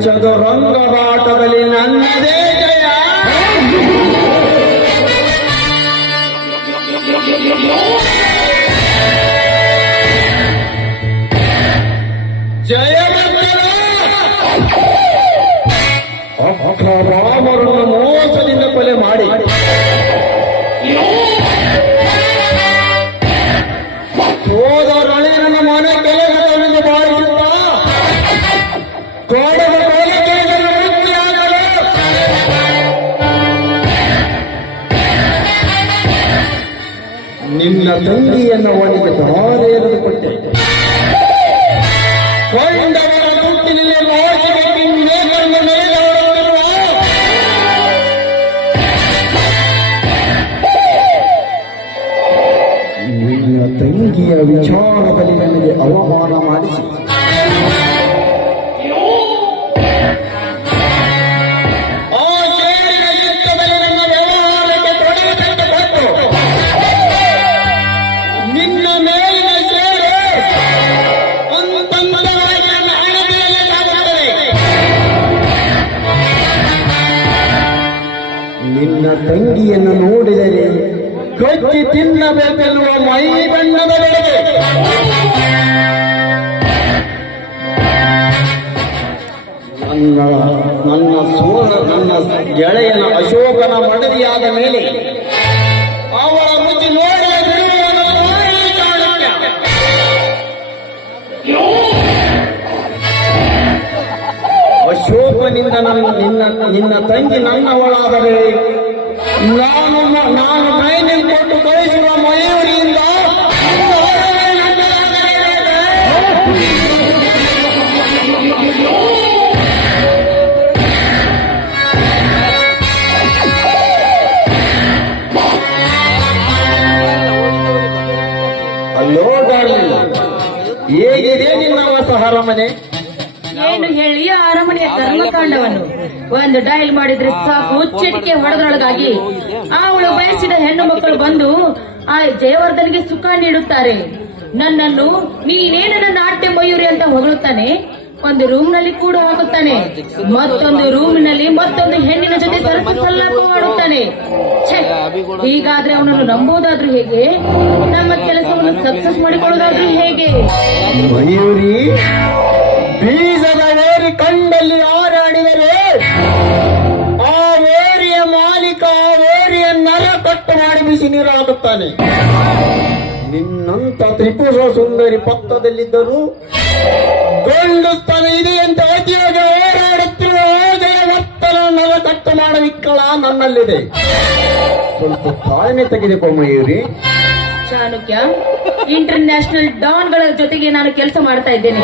ಚದುರಂಗ ಬಾಟದಲ್ಲಿ ನನ್ನದೇ ಜಯ ಜಯ ರಾಮರನ್ನು ತಂಗಿಯನ್ನು ಅವನಿಗೆ ನನ್ನ ಸೋದ ನನ್ನ ಗೆಳೆಯನ ಅಶೋಕನ ಮಡದಿಯಾದ ಮೇಲೆ ಅವರ ಮುಚ್ಚಿ ಅಶೋಕನಿಂದ ನನ್ನ, ನಿನ್ನ ನಿನ್ನ ತಂಗಿ ನನ್ನವಳಾದರೆ ನಾನು ನಾನು ಅರಮನೆ? ಏನು ಹೇಳಿ ಆ ಅರಮನೆಯ ಕರ್ಮಕಾಂಡವನ್ನು. ಒಂದು ಡಯಲ್ ಮಾಡಿದ್ರೆ ಸಾಕು ಚಿಟಿಕೆ ಹೊಡೆದ್ರೊಳಗಾಗಿ ಅವಳು ಬಯಸಿದ ಹೆಣ್ಣು ಮಕ್ಕಳು ಬಂದು ಆ ಜಯವರ್ಧನ್ಗೆ ಸುಖ ನೀಡುತ್ತಾರೆ. ನನ್ನನ್ನು ನೀನೇನ ನಾಟ್ಯ ಮಯೂರಿ ಅಂತ ಹೊಗಳುತ್ತಾನೆ? ಒಂದು ರೂಮ್ನಲ್ಲಿ ಕೂಡ ಹಾಕುತ್ತಾನೆ ಮತ್ತೊಂದು ರೂಮಿನಲ್ಲಿ ಮತ್ತೊಂದು ಹೆಣ್ಣಿನ ಜೊತೆ ಸರಸು ಸಲ್ಲಾಪ ಮಾಡುತ್ತಾನೆ. ಹೀಗಾದ್ರೆ ಅವನನ್ನು ನಂಬೋದಾದ್ರೂ ಹೇಗೆ? ನಮ್ಮ ಕೆಲಸವನ್ನು ಸಕ್ಸಸ್ ಮಾಡಿಕೊಳ್ಳೋದಾದ್ರೂ ಹೇಗೆ? ಮಯೂರಿ, ಬೀಜದ ವೇರಿ ಕಂಡಲ್ಲಿ ಹಾರಾಡಿದರೆ ಆ ವೇರಿಯ ಮಾಲೀಕ ಆ ಕಟ್ಟು ಮಾಡಿ ಬಿಸಿ ನೀರಾಗುತ್ತಾನೆ. ನಿನ್ನಂತ ತ್ರಿಪುರ ಸುಂದರಿ ಪಕ್ಕದಲ್ಲಿದ್ದರೂ ಗಂಡುಸ್ತನ ಇದೆ ಅಂತ ಅತಿಯಾಗಿ ಹೋರಾಡುತ್ತಿರುವ ಜಯವತ್ತನ ನನ್ನ ಕಟ್ಟು ಮಾಡವಿಕ್ಕಳ ನನ್ನಲ್ಲಿದೆ. ಸ್ವಲ್ಪ ತಾಳ್ಮೆ ತೆಗೆದುಕೊ ಮಯೂರಿ. ಚಾಣಕ್ಯ ಇಂಟರ್ ನ್ಯಾಷನಲ್ ಡಾನ್ಗಳ ಜೊತೆಗೆ ನಾನು ಕೆಲಸ ಮಾಡ್ತಾ ಇದ್ದೇನೆ.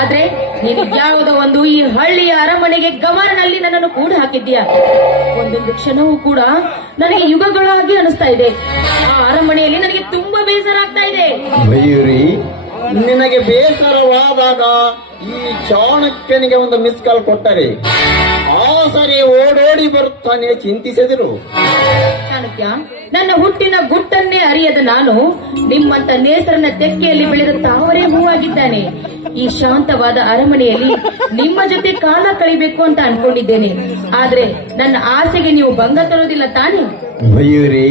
ಆದ್ರೆ ನೀನು ಯಾವುದೋ ಒಂದು ಈ ಹಳ್ಳಿಯ ಅರಮನೆಗೆ ಗಮನಲ್ಲಿ ನನ್ನನ್ನು ಕೂಡ ಹಾಕಿದ್ದೀಯಾ. ಒಂದೊಂದು ಕ್ಷಣವೂ ಕೂಡ ನನಗೆ ಯುಗಗಳಾಗಿ ಅನಿಸ್ತಾ ಇದೆ. ಆ ಅರಮನೆಯಲ್ಲಿ ನನಗೆ ತುಂಬಾ ಬೇಸರ ಆಗ್ತಾ ಇದೆ ನಿನಗೆ ಬೇಸರವಾದಾಗ ಈ ಚಾಣಕ್ಯನಿಗೆ ಒಂದು ಮಿಸ್ ಕಾಲ್ ಕೊಟ್ಟರೆ ಆ ಸರಿ ಓಡೋಡಿ ಬರುತ್ತಾನೆ ಚಿಂತಿಸದಿರು. ಚಾಣಕ್ಯ ನನ್ನ ಹುಟ್ಟಿನ ಗುಟ್ಟನ್ನೇ ಅರಿಯದ ನಾನು ನಿಮ್ಮಂತ ನೇಸರನ ತೆಕ್ಕೆಯಲ್ಲಿ ಬೆಳೆದ ತಾವರೇ ಹೂವಾಗಿದ್ದಾನೆ. ಈ ಶಾಂತವಾದ ಅರಮನೆಯಲ್ಲಿ ನಿಮ್ಮ ಜೊತೆ ಕಾಲ ಕಳಿಬೇಕು ಅಂತ ಅನ್ಕೊಂಡಿದ್ದೇನೆ. ಆದ್ರೆ ನನ್ನ ಆಸೆಗೆ ನೀವು ಭಂಗ ತರೋದಿಲ್ಲ ತಾನೇ? ಮಯೂರಿ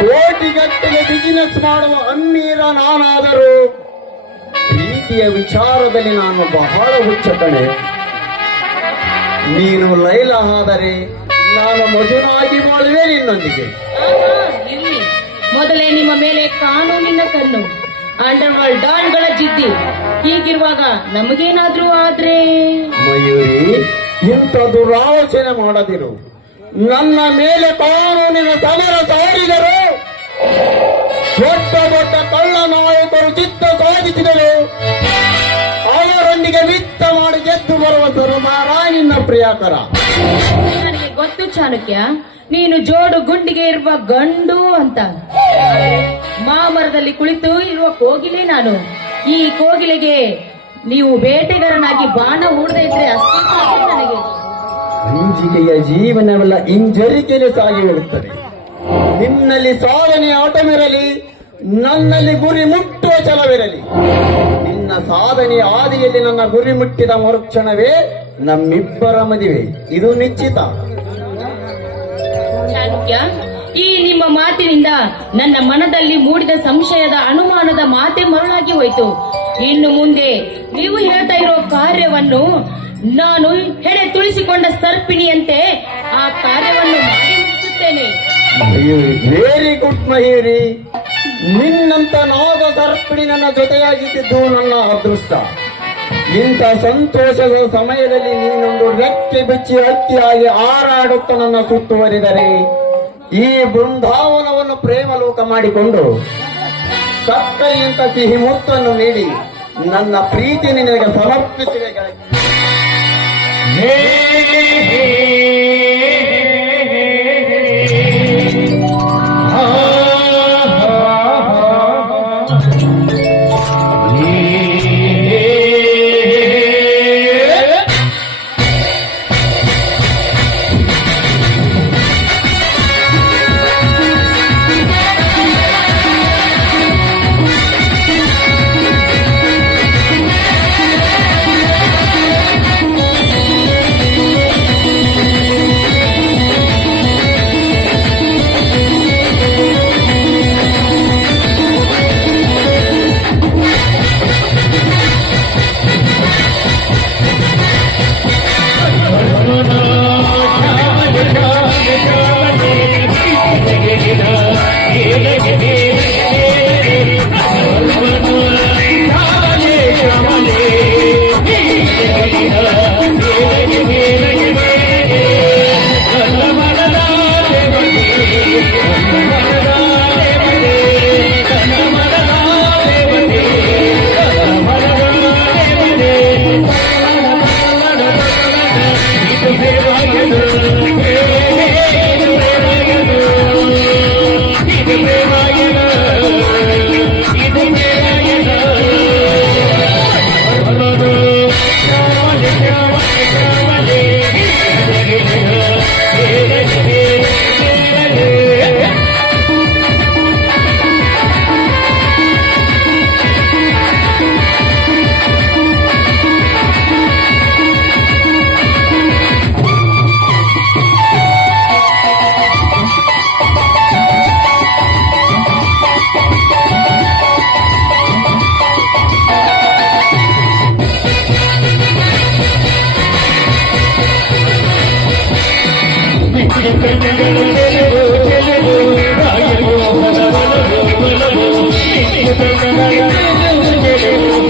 ಕೋಟಿಗಟ್ಟಲೆ ಬಿಸಿನೆಸ್ ಮಾಡುವ ಅಮ್ಮೀರ ನಾನಾದರೂ ಪ್ರೀತಿಯ ವಿಚಾರದಲ್ಲಿ ನಾನು ಬಹಳ ಹುಚ್ಚ ಕಣೆ. ನೀನು ಲೈಲ ಆದರೆ ನಾನು ಮಜುನಾಗಿ ಮಾಡುವೆ ನಿನ್ನೊಂದಿಗೆ. ಮೊದಲೇ ನಿಮ್ಮ ಮೇಲೆ ಕಾನೂನಿನ ಕಣ್ಣು. ಅಂಡರ್ವರ್ಲ್ಡ್ ಡಾನ್ಗಳ ಜಿದ್ದಿ. ಹೀಗಿರುವಾಗ ನಮಗೇನಾದ್ರೂ ಆದ್ರೆ? ಮಯೂರಿ ಇಂಥ ದುರಾಲೋಚನೆ ಮಾಡದಿರು. ನನ್ನ ಮೇಲೆ ಕಾನೂನಿನ ಸಮರ ಸಾರಿದರು. ದೊಡ್ಡ ದೊಡ್ಡ ಕಳ್ಳ ನಾಯಕರು ಚಿತ್ತ ಸಾಧಿಸಿದರು ಅವರೊಂದಿಗೆ ಮಿತ್ತ ಮಾಡಿ ಗೆದ್ದು ಬರುವ ಸರುಮಾರ ನಿನ್ನ ಪ್ರಿಯಾಕರ. ನನಗೆ ಗೊತ್ತು ಚಾಣಕ್ಯ ನೀನು ಜೋಡು ಗುಂಡಿಗೆ ಇರುವ ಗಂಡು ಅಂತ. ಮಾಮರದಲ್ಲಿ ಕುಳಿತು ಇರುವ ಕೋಗಿಲೆ ನಾನು. ಈ ಕೋಗಿಲೆಗೆ ನೀವು ಬೇಟೆಗಾರನಾಗಿ ಬಾಣ ಹೂಡದೇ ಇದ್ರೆ ಅಷ್ಟೇ ನನಗೆ. ಜೀವನವೆಲ್ಲ ಹಿಂಜರಿಕೆಯಲ್ಲಿ ಸಾಗಿ ಹೋಗುತ್ತದೆ ನಿನ್ನಲ್ಲಿ ಸಾಧನೆಯ ಆಟವಿರಲಿ, ನನ್ನಲ್ಲಿ ಗುರಿ ಮುಟ್ಟುವ ಛಲವಿರಲಿ. ನಿನ್ನ ಸಾಧನೆಯ ಆದಿಯಲ್ಲಿ ನನ್ನ ಗುರಿ ಮುಟ್ಟಿದ ಮರುಕ್ಷಣವೇ ನಮ್ಮಿಬ್ಬರ ಮದುವೆ. ಇದು ನಿಶ್ಚಿತ. ಈ ನಿಮ್ಮ ಮಾತಿನಿಂದ ನನ್ನ ಮನದಲ್ಲಿ ಮೂಡಿದ ಸಂಶಯದ ಅನುಮಾನದ ಮಾತೆ ಮರುಳಾಗಿ ಹೋಯಿತು. ಇನ್ನು ಮುಂದೆ ನೀವು ಹೇಳ್ತಾ ಇರೋ ಕಾರ್ಯವನ್ನು ನಾನು ಹೆಡೆ ತುಳಿಸಿಕೊಂಡ ಸರ್ಪಿಣಿಯಂತೆ ಆ ಕಾರ್ಯವನ್ನು ಮಾಡಿ ಮುಗಿಸುತ್ತೇನೆ ವೆರಿ ಗುಡ್ ಹೇರಿ ನಿನ್ನಂತ ನಾಗ ಸರ್ಪಿಣಿ ನನ್ನ ಜೊತೆಯಾಗಿದ್ದು ನನ್ನ ಅದೃಷ್ಟ. ಇಂಥ ಸಂತೋಷದ ಸಮಯದಲ್ಲಿ ನೀನೊಂದು ರೆಕ್ಕೆ ಬಿಚ್ಚಿ ಹತ್ತಿಯಾಗಿ ಹಾರಾಡುತ್ತ ನನ್ನ ಸುತ್ತುವರಿದರೆ ಈ ಬೃಂದಾವನವನ್ನು ಪ್ರೇಮಲೋಕ ಮಾಡಿಕೊಂಡು ಸಕ್ಕರೆಯಂತ ಸಿಹಿ ಮುತ್ತನ್ನು ನೀಡಿ ನನ್ನ ಪ್ರೀತಿ ನಿನಗೆ ಸಮರ್ಪಿಸಿದೆ Yeah. hey, hey. Thank you.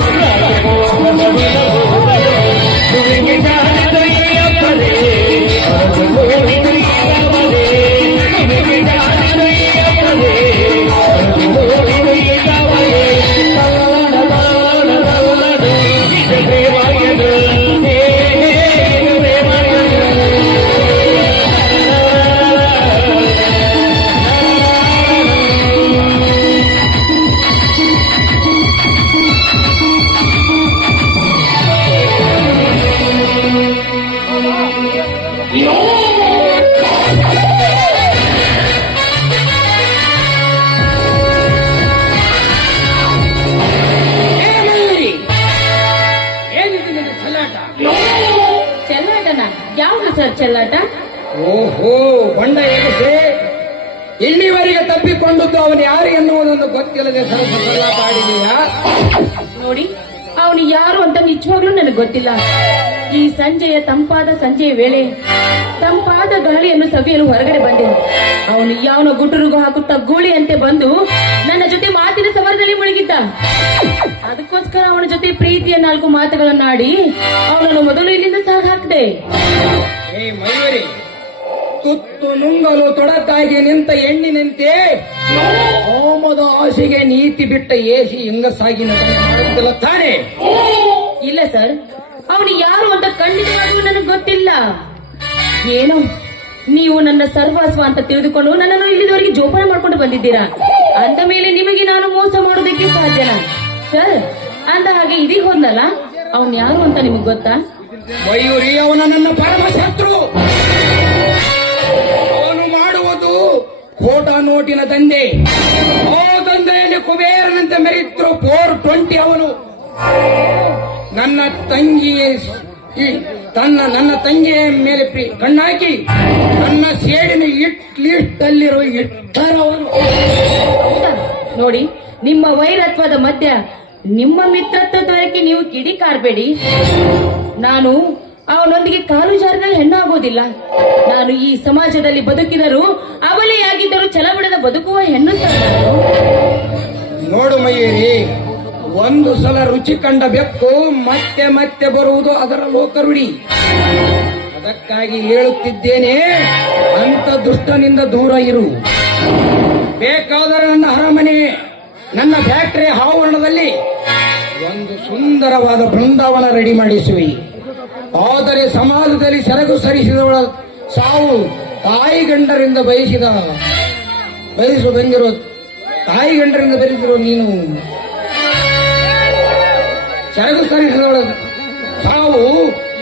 ಚೆಲ್ಲಾಟನ? ಯಾವುದು ಸರ್ ಚೆಲ್ಲಾಟ? ಓಹೋ ಬಂಡ ಎನಿಸಿ ಇಲ್ಲಿವರೆಗೆ ತಪ್ಪಿಕೊಂಡದ್ದು ಅವನು ಯಾರು ಎನ್ನುವುದನ್ನು ಗೊತ್ತಿಲ್ಲದೆ ಸ್ವಲ್ಪ ಚೆಲ್ಲಾಟ ಆಡಿದೆಯಾ? ನೋಡಿ ಅವನು ಯಾರು ಅಂತ ನಿಜವಾಗ್ಲೂ ನನಗೆ ಗೊತ್ತಿಲ್ಲ. ಈ ಸಂಜೆಯ ತಂಪಾದ ಸಂಜೆಯ ವೇಳೆ ತಂಪಾದ ಗಾಳಿಯನ್ನು ಸವಿಯಲು ಹೊರಗಡೆ ಬಂದೆ. ಅವನು ಯಾವನ ಗುಟುರುಗು ಹಾಕುತ್ತಾ ಗೂಳಿಯಂತೆ ಬಂದು ನನ್ನ ಜೊತೆ ಮಾತಿನ ಸಮರದಲ್ಲಿ ಮುಳುಗಿದ್ದ. ಅದಕ್ಕೋಸ್ಕರ ಅವನ ಜೊತೆ ಪ್ರೀತಿಯ ನಾಲ್ಕು ಮಾತುಗಳನ್ನಾಡಿ ಅವನನ್ನು ಮೊದಲು ಇಲ್ಲಿಂದ ಸಾಗ ಹಾಕಿದೆ ತುತ್ತು ನುಂಗಲು ತೊಡಕಾಗಿ ನಿಂತ ಹೆಣ್ಣಿನಂತೆ ಹೋಮದ ಆಸೆಗೆ ನೀತಿ ಬಿಟ್ಟ ಏಸಿ ಹೆಂಗಸಾಗಿ ನಟನೆ ಮಾಡುತ್ತಿಲ್ಲ ತಾನೆ. ಇಲ್ಲ ಸರ್ ಅವನು ಯಾರು ಅಂತ ಖಂಡಿತವಾಗಿಯೂ ನನಗೆ ಗೊತ್ತಿಲ್ಲ. ಏನೋ, ನೀವು ನನ್ನ ಸರ್ವಸ್ವ ಅಂತ ತಿಳಿದುಕೊಂಡು ನನ್ನನ್ನು ಇಲ್ಲಿದವರೆಗೆ ಜೋಪಾನ ಮಾಡ್ಕೊಂಡು ಬಂದಿದ್ದೀರಾ? ಅಂತ ಮೇಲೆ ನಿಮಗೆ ನಾನು ಮೋಸ ಮಾಡೋದಕ್ಕೆ ಸಾಧ್ಯನಾ? ಸರ್, ಅಂದ ಹಾಗೆ ಇದೀಗ ಹೋದ್ನಲ್ಲ, ಅವನ್ ಯಾರು ಅಂತ ನಿಮಗ್ ಗೊತ್ತಾ? ಮಯೂರಿ ಅವನ ನನ್ನ ಪರಮ ಶತ್ರು. ಅವನು ಮಾಡುವುದು ಕೋಟ ನೋಟಿನ ತಂದೆ ಆ ದಂಧೆಯಲ್ಲಿ ಕುಬೇರನಂತೆ ಮೆರಿತ್ರು ಫೋರ್ ಟ್ವೆಂಟಿ ಅವನು. ನನ್ನ ತಂಗಿ ತನ್ನ ನನ್ನ ತಂಗಿಯ ಮೇಲೆ ಪ್ರೀ ಕಣ್ಣಾಕಿ ನನ್ನ ಸೇಡಿನ ಇಟ್ ಲಿಸ್ಟ್ ಹೌದಾ? ನೋಡಿ ನಿಮ್ಮ ವೈರತ್ವದ ಮಧ್ಯ ನಿಮ್ಮ ಮಿತ್ರತ್ವದವರೆಗೆ ನೀವು ಕಿಡಿಕಾರಬೇಡಿ ನಾನು ಅವನೊಂದಿಗೆ ಕಾಲು ಜಾರಿದ ಹೆಣ್ಣಾಗೋದಿಲ್ಲ ನಾನು ಈ ಸಮಾಜದಲ್ಲಿ ಬದುಕಿದರೂ ಅವಳಿಯಾಗಿದ್ದರೂ ಛಲಬಿಡದ ಬದುಕುವ ಹೆಣ್ಣು. ನೋಡು ಮಯೂರಿ ಒಂದು ಸಲ ರುಚಿ ಕಂಡ ಬೆಕ್ಕು ಮತ್ತೆ ಮತ್ತೆ ಬರುವುದು ಅದರ ಲೋಕರುಡಿ. ಅದಕ್ಕಾಗಿ ಹೇಳುತ್ತಿದ್ದೇನೆ, ಅಂತ ದುಷ್ಟನಿಂದ ದೂರ ಇರು. ಬೇಕಾದರೆ ನನ್ನ ಅರಮನೆ, ನನ್ನ ಫ್ಯಾಕ್ಟರಿ ಆವರಣದಲ್ಲಿ ಒಂದು ಸುಂದರವಾದ ಬೃಂದಾವನ ರೆಡಿ ಮಾಡಿಸುವಿ. ಆದರೆ ಸಮಾಜದಲ್ಲಿ ಸೆರಗು ಸರಿಸಿದವಳ ಸಾವು ತಾಯಿ ಗಂಡರಿಂದ ಬಯಸಿದ ಬಯಸು ಬಂದಿರೋ ತಾಯಿ ಗಂಡರಿಂದ ಬರೆದಿರೋ ನೀನು. ಸೆರಗು ಸರಿ ಸಾವು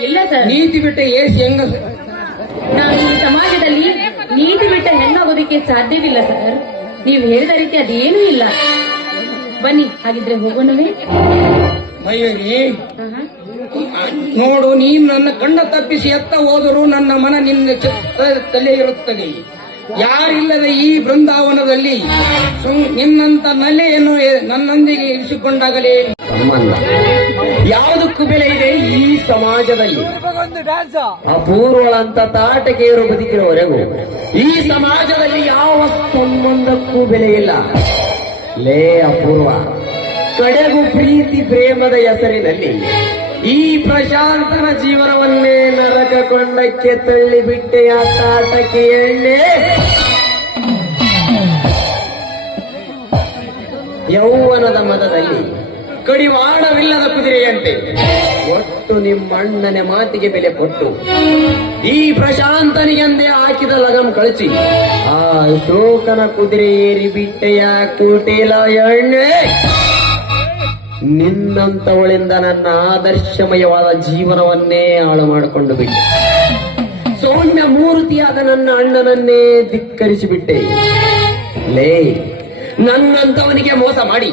ಇಲ್ಲ ಸರ್. ನೀತಿ ಬಿಟ್ಟ ಏಸ್ ಹೆಂಗ ನಾವು ಈ ಸಮಾಜದಲ್ಲಿ ನೀತಿ ಬಿಟ್ಟ ಹೆಣ್ಣಾಗೋದಕ್ಕೆ ಸಾಧ್ಯವಿಲ್ಲ ಸರ್. ನೀವು ಹೇಳಿದ ರೀತಿ ಅದೇನೂ ಇಲ್ಲ. ಬನ್ನಿ ಹಾಗಿದ್ರೆ ಹೋಗೋಣವೇ? ಮಯೂರಿ. ನೋಡು ನೀನ್ ನನ್ನ ಕಣ್ಣ ತಪ್ಪಿಸಿ ಎತ್ತ ಹೋದರೂ ನನ್ನ ಮನ ನಿನ್ನ ಚಿತ್ತದಲ್ಲೇ ಇರುತ್ತದೆ. ಯಾರಿಲ್ಲದ ಈ ಬೃಂದಾವನದಲ್ಲಿ ನಿನ್ನಂತ ನಲೆಯನ್ನು ನನ್ನೊಂದಿಗೆ ಇರಿಸಿಕೊಂಡಾಗಲೇ ಸಂಬಂಧ ಯಾವುದಕ್ಕೂ ಬೆಲೆ ಇದೆ ಈ ಸಮಾಜದಲ್ಲಿ? ಅಪೂರ್ವಳಂತ ತಾಟಕೆಯರು ಬದುಕಿರುವವರೆಗೂ ಈ ಸಮಾಜದಲ್ಲಿ ಯಾವ ಸಂಬಂಧಕ್ಕೂ ಬೆಲೆ ಇಲ್ಲ. ಲೇ ಅಪೂರ್ವ. ಕಡೆಗೂ ಪ್ರೀತಿ ಪ್ರೇಮದ ಹೆಸರಿನಲ್ಲಿ ಈ ಪ್ರಶಾಂತನ ಜೀವನವನ್ನೇ ನರಕ ಕೊಂಡಕ್ಕೆ ತಳ್ಳಿಬಿಟ್ಟೆಯ ತಾಟಕೆ ಎಣ್ಣೆ. ಯೌವನದ ಮದದಲ್ಲಿ ಕಡಿವಾಣವಿಲ್ಲದ ಕುದುರೆಯಂತೆ. ಒಟ್ಟು ನಿಮ್ಮಣ್ಣನ ಮಾತಿಗೆ ಬೆಲೆ ಕೊಟ್ಟು, ಈ ಪ್ರಶಾಂತನಿಗೆಂದೇ ಹಾಕಿದ ಲಗಂ ಕಳಚಿ ಆ ಶೋಕನ ಕುದುರೆ ಏರಿ ಬಿಟ್ಟೆಯ ಕೂಟಿಲ ಎಣ್ಣೆ! ನಿನ್ನಂತವಳಿಂದ ನನ್ನ ಆದರ್ಶಮಯವಾದ ಜೀವನವನ್ನೇ ಹಾಳು ಮಾಡಿಕೊಂಡು ಬಿಟ್ಟೆ. ಸೌಮ್ಯ ಮೂರ್ತಿಯಾದ ನನ್ನ ಅಣ್ಣನನ್ನೇ ಧಿಕ್ಕರಿಸಿಬಿಟ್ಟೆ. ಲೇ, ನನ್ನಂತವನಿಗೆ ಮೋಸ ಮಾಡಿ.